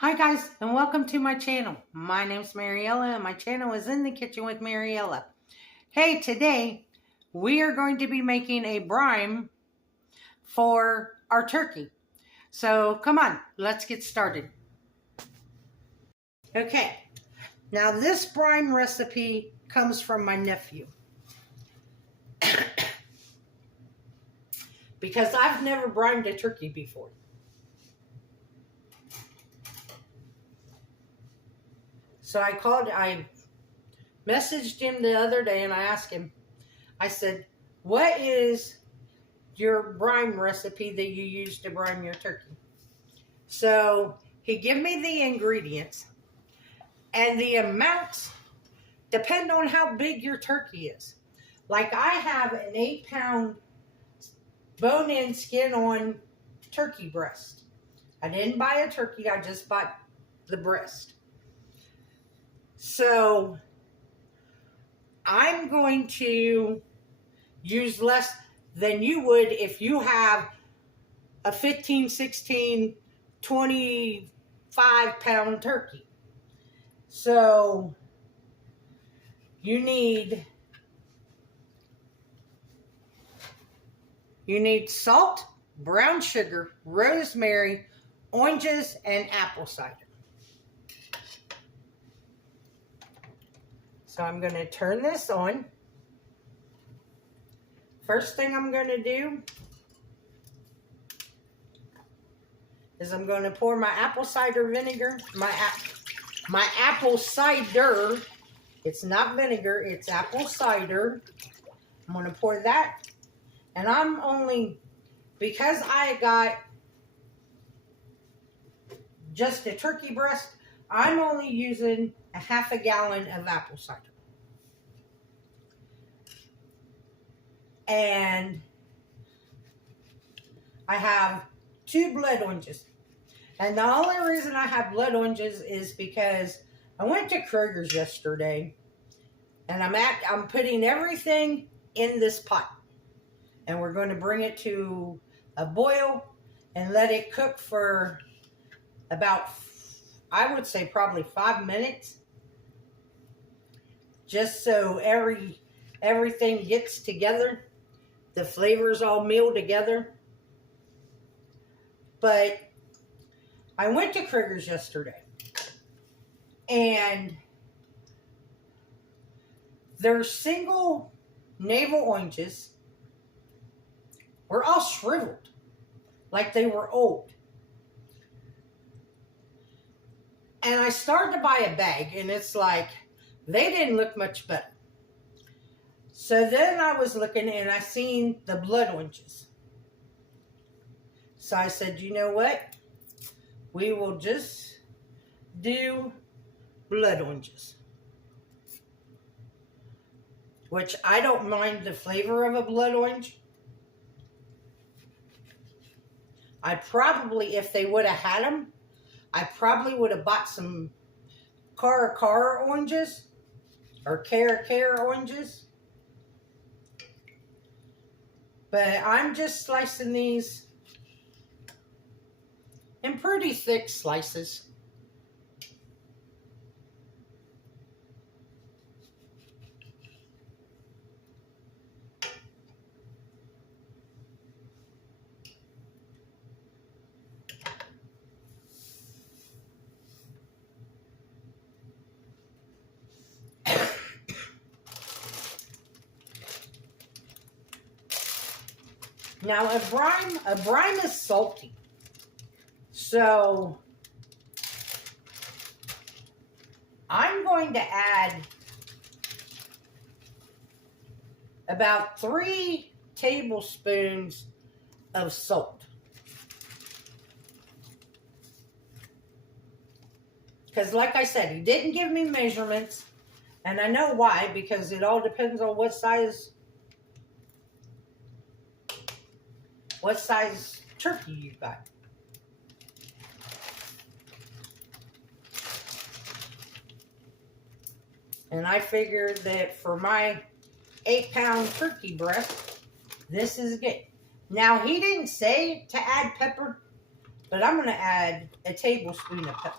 Hi guys, and welcome to my channel. My name's Mariella, and my channel is In the Kitchen with Mariella. Hey, today we are going to be making a brine for our turkey. So come on, let's get started. Okay, now this brine recipe comes from my nephew. Because I've never brined a turkey before. So I messaged him the other day and I asked him, I said, what is your brine recipe that you use to brine your turkey? So he gave me the ingredients, and the amounts depend on how big your turkey is. Like I have an 8-pound bone-in, skin-on turkey breast. I didn't buy a turkey, I just bought the breast. So I'm going to use less than you would if you have a 15, 16, 25-pound turkey. So you need salt, brown sugar, rosemary, oranges, and apple cider. So I'm going to turn this on. First thing I'm going to do is I'm going to pour my apple cider vinegar, my apple cider. It's not vinegar, it's apple cider. I'm going to pour that. And I'm only, because I got just a turkey breast, I'm only using a half a gallon of apple cider. And I have 2 blood oranges. And the only reason I have blood oranges is because I went to Kroger's yesterday, and I'm putting everything in this pot. And we're going to bring it to a boil and let it cook for about, I would say probably 5 minutes. Just so everything gets together. The flavors all meal together. But I went to Kroger's yesterday, and their single navel oranges were all shriveled, like they were old. And I started to buy a bag, and it's like, they didn't look much better. So then I was looking, and I seen the blood oranges. So I said, you know what? We will just do blood oranges. Which I don't mind the flavor of a blood orange. I probably, if they would have had them, I probably would have bought some Cara oranges. Or Cara oranges. But I'm just slicing these in pretty thick slices. Now a brine is salty. So I'm going to add about 3 tablespoons of salt. Because like I said, he didn't give me measurements. And I know why, because it all depends on what size turkey you got. And I figured that for my 8-pound turkey breast, this is good. Now, he didn't say to add pepper, But I'm going to add a tablespoon of pepper.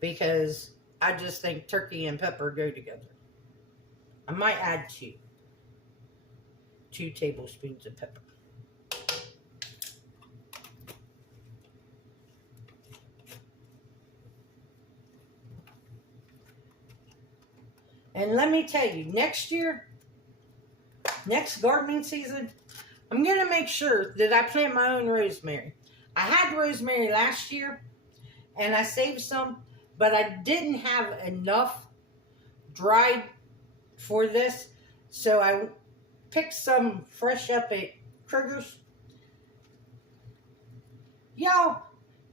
Because I just think turkey and pepper go together. I might add 2 tablespoons of pepper. And let me tell you, next year, next gardening season, I'm going to make sure that I plant my own rosemary. I had rosemary last year, and I saved some, but I didn't have enough dried for this, so I picked some fresh up at Kroger's. Y'all,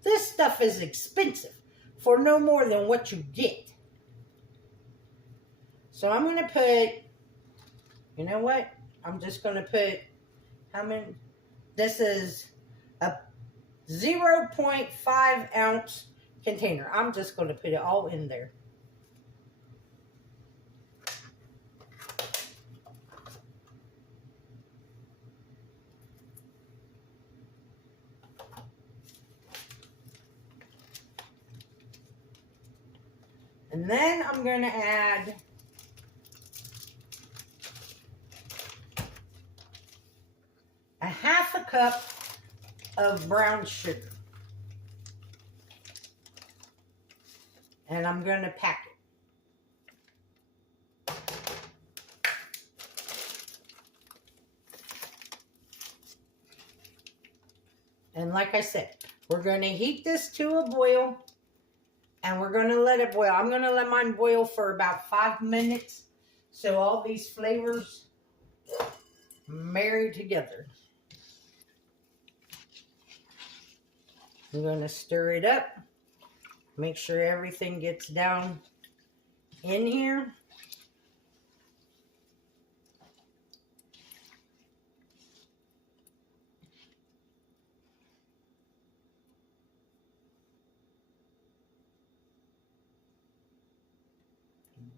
this stuff is expensive for no more than what you get. So I'm going to put, you know what? I'm just going to put, how many? This is a 0.5 ounce container. I'm just going to put it all in there. And then I'm going to add a 1/2 cup of brown sugar. And I'm going to pack it. And like I said, we're going to heat this to a boil. And we're going to let it boil. I'm going to let mine boil for about 5 minutes. So all these flavors marry together. I'm going to stir it up. Make sure everything gets down in here.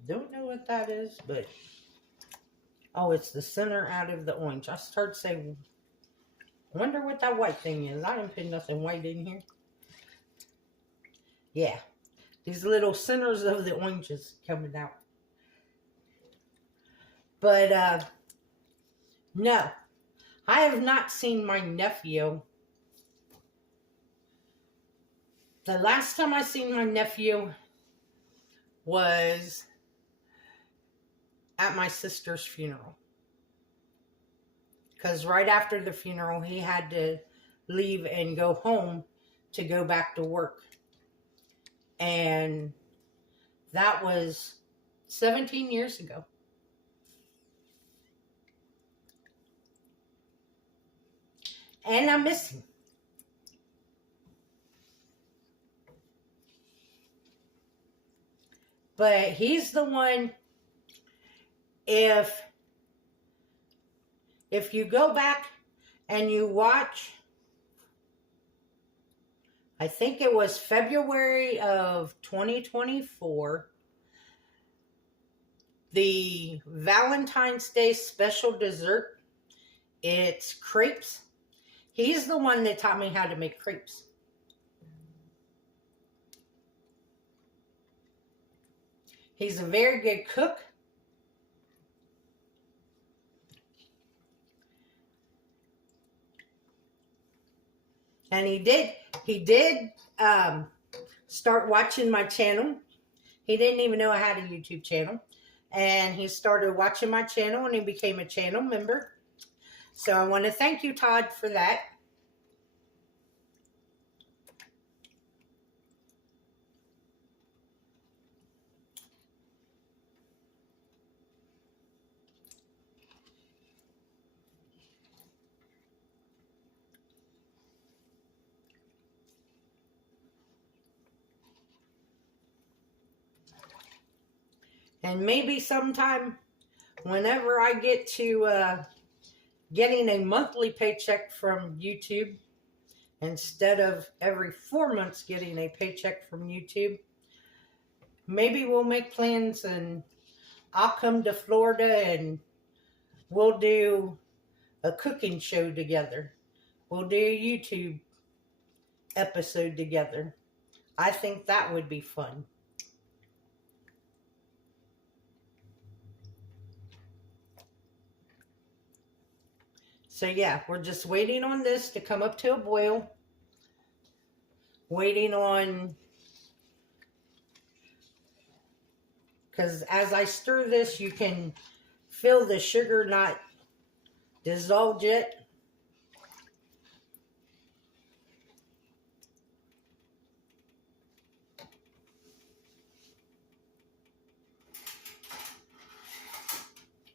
Don't know what that is, but oh, it's the center out of the orange. I start saying, wonder what that white thing is. I didn't put nothing white in here. Yeah, these little centers of the oranges coming out. But no, I have not seen my nephew. The last time I seen my nephew was at my sister's funeral. Because right after the funeral, he had to leave and go home to go back to work. And that was 17 years ago. And I miss him. But he's the one, if you go back and you watch, I think it was February of 2024, the Valentine's Day special dessert, it's crepes. He's the one that taught me how to make crepes. He's a very good cook. And he did start watching my channel. He didn't even know I had a YouTube channel. And he started watching my channel and he became a channel member. So I want to thank you, Todd, for that. And maybe sometime, whenever I get to getting a monthly paycheck from YouTube, instead of every 4 months getting a paycheck from YouTube, maybe we'll make plans and I'll come to Florida and we'll do a cooking show together. We'll do a YouTube episode together. I think that would be fun. So yeah, we're just waiting on this to come up to a boil. Waiting on, because as I stir this, you can feel the sugar not dissolved yet.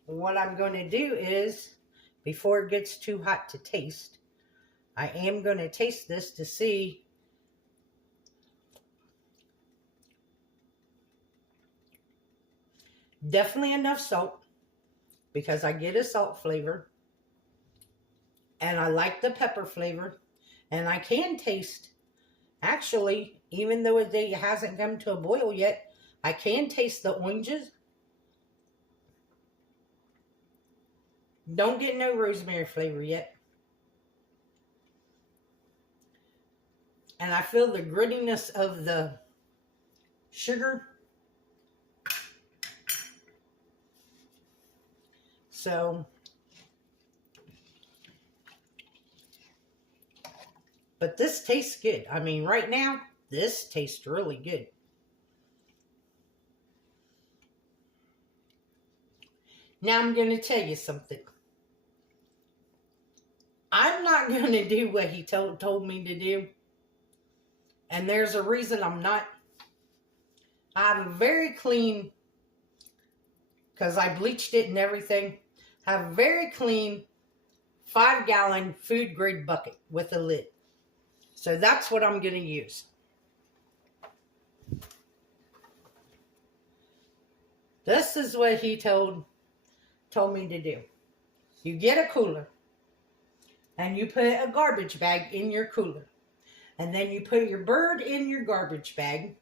What I'm going to do is, before it gets too hot to taste, I am going to taste this to see definitely enough salt, because I get a salt flavor, and I like the pepper flavor, and I can taste, actually, even though it hasn't come to a boil yet, I can taste the oranges. Don't get no rosemary flavor yet. And I feel the grittiness of the sugar. So, but this tastes good. I mean, right now, this tastes really good. Now I'm going to tell you something. I'm not going to do what he told me to do. And there's a reason I'm not. I have a very clean, because I bleached it and everything, I have a very clean 5-gallon food grade bucket with a lid. So that's what I'm going to use. This is what he told me to do. You get a cooler. And you put a garbage bag in your cooler. And then you put your bird in your garbage bag.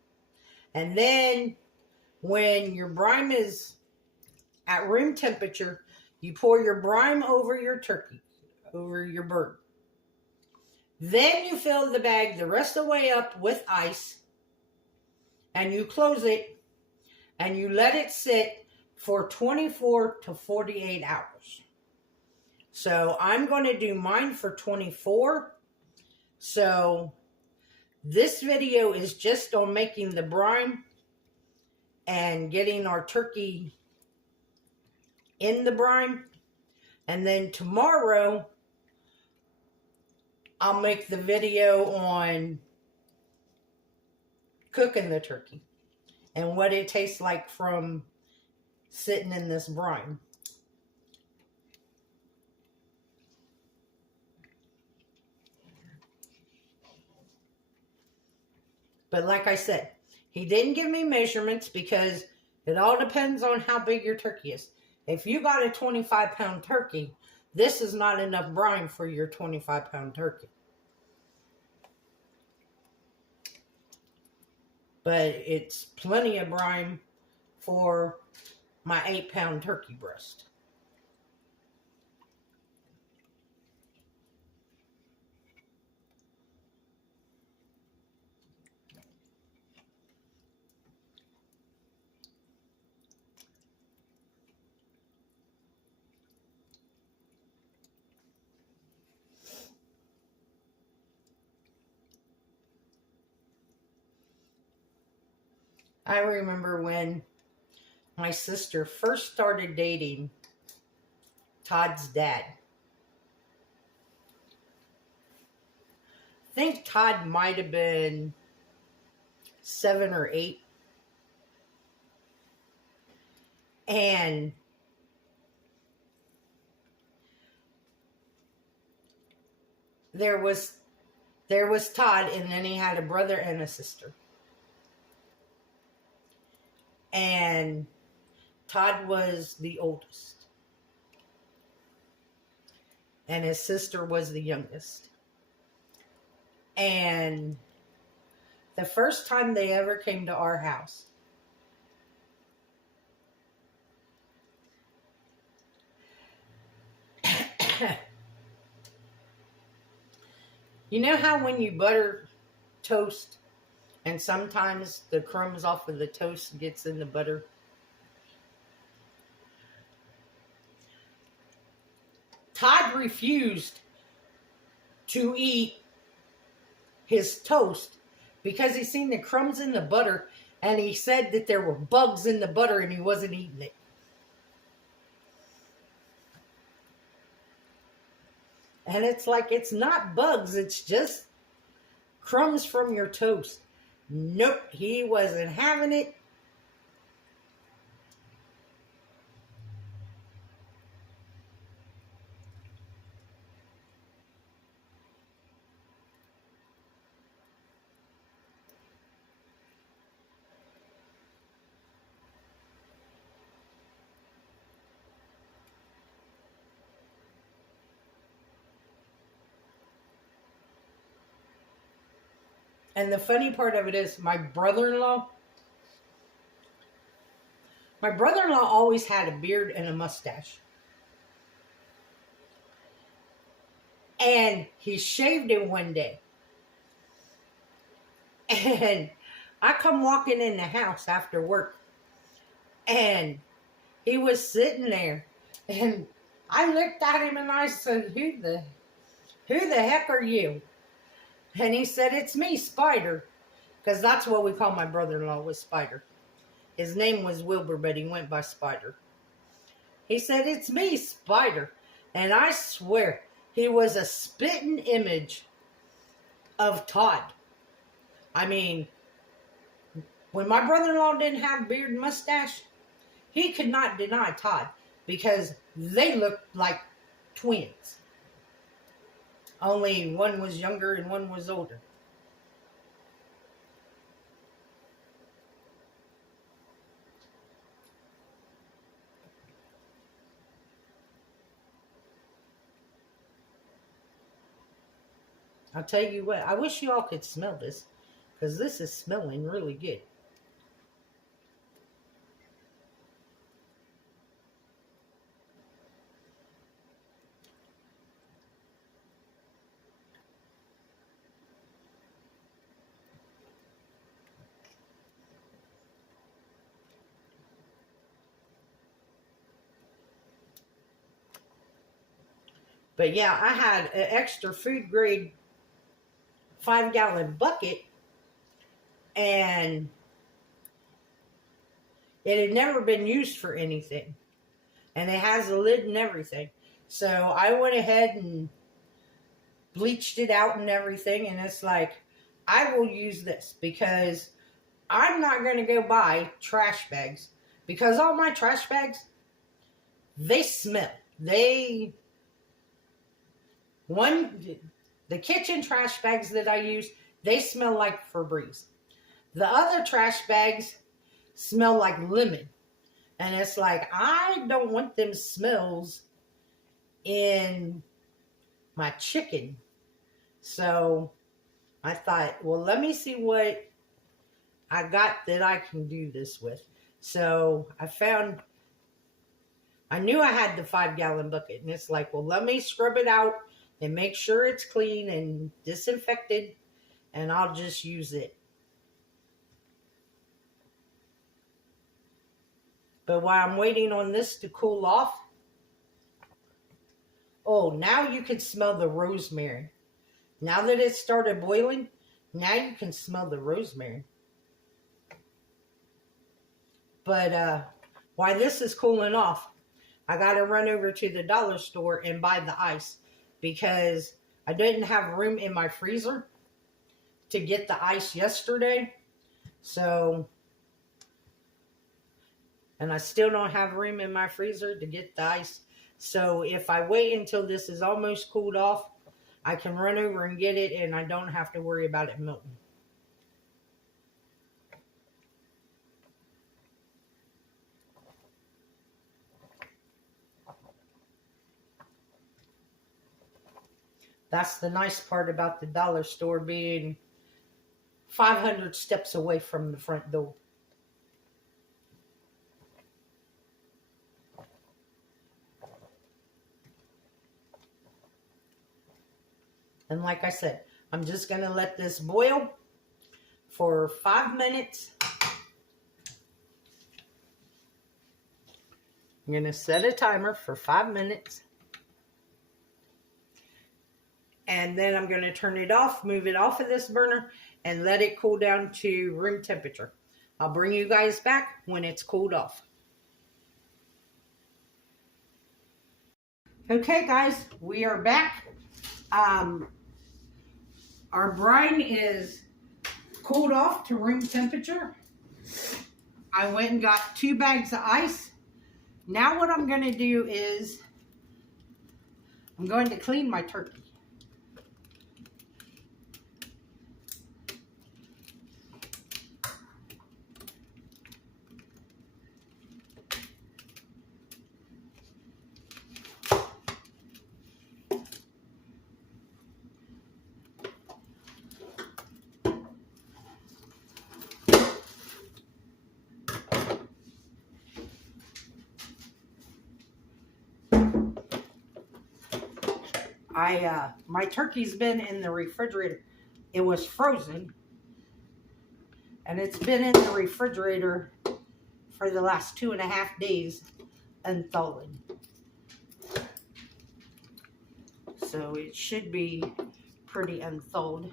And then when your brine is at room temperature, you pour your brine over your turkey, over your bird. Then you fill the bag the rest of the way up with ice. And you close it. And you let it sit for 24 to 48 hours. So I'm going to do mine for 24. So this video is just on making the brine and getting our turkey in the brine. And then tomorrow, I'll make the video on cooking the turkey and what it tastes like from sitting in this brine. But like I said, he didn't give me measurements because it all depends on how big your turkey is. If you got a 25-pound turkey, this is not enough brine for your 25-pound turkey. But it's plenty of brine for my 8-pound turkey breast. I remember when my sister first started dating Todd's dad. I think Todd might have been 7 or 8. And there was Todd, and then he had a brother and a sister. And Todd was the oldest. And his sister was the youngest. And the first time they ever came to our house, You know how when you butter toast and sometimes the crumbs off of the toast gets in the butter? Todd refused to eat his toast because he seen the crumbs in the butter and he said that there were bugs in the butter and he wasn't eating it. And it's like, it's not bugs, it's just crumbs from your toast. Nope, he wasn't having it. And the funny part of it is my brother-in-law always had a beard and a mustache. And he shaved it one day. And I come walking in the house after work. And he was sitting there. And I looked at him and I said, who the heck are you? And he said, it's me, Spider. Because that's what we call my brother-in-law, was Spider. His name was Wilbur, but he went by Spider. He said, it's me, Spider. And I swear, he was a spitting image of Todd. I mean, when my brother-in-law didn't have beard and mustache, he could not deny Todd because they looked like twins. Only one was younger and one was older. I'll tell you what, I wish you all could smell this, because this is smelling really good. But yeah, I had an extra food grade 5-gallon bucket, and it had never been used for anything. And it has a lid and everything. So I went ahead and bleached it out and everything. And it's like, I will use this because I'm not going to go buy trash bags. Because all my trash bags, they smell. The kitchen trash bags that I use, they smell like Febreze. The other trash bags smell like lemon. And it's like, I don't want them smells in my chicken. So I thought, well, let me see what I got that I can do this with. So I knew I had the 5-gallon bucket. And it's like, well, let me scrub it out and make sure it's clean and disinfected. And I'll just use it. But while I'm waiting on this to cool off, oh, now you can smell the rosemary. Now that it started boiling, now you can smell the rosemary. But while this is cooling off, I got to run over to the dollar store and buy the ice because I didn't have room in my freezer to get the ice yesterday. So, and I still don't have room in my freezer to get the ice. So if I wait until this is almost cooled off, I can run over and get it and I don't have to worry about it melting. That's the nice part about the dollar store being 500 steps away from the front door. And like I said, I'm just going to let this boil for 5 minutes. I'm going to set a timer for 5 minutes. And then I'm going to turn it off, move it off of this burner, and let it cool down to room temperature. I'll bring you guys back when it's cooled off. Okay, guys, we are back. Our brine is cooled off to room temperature. I went and got 2 bags of ice. Now what I'm going to do is I'm going to clean my turkey. My turkey's been in the refrigerator. It was frozen, and it's been in the refrigerator for the last 2.5 days unthawing. So it should be pretty unthawed.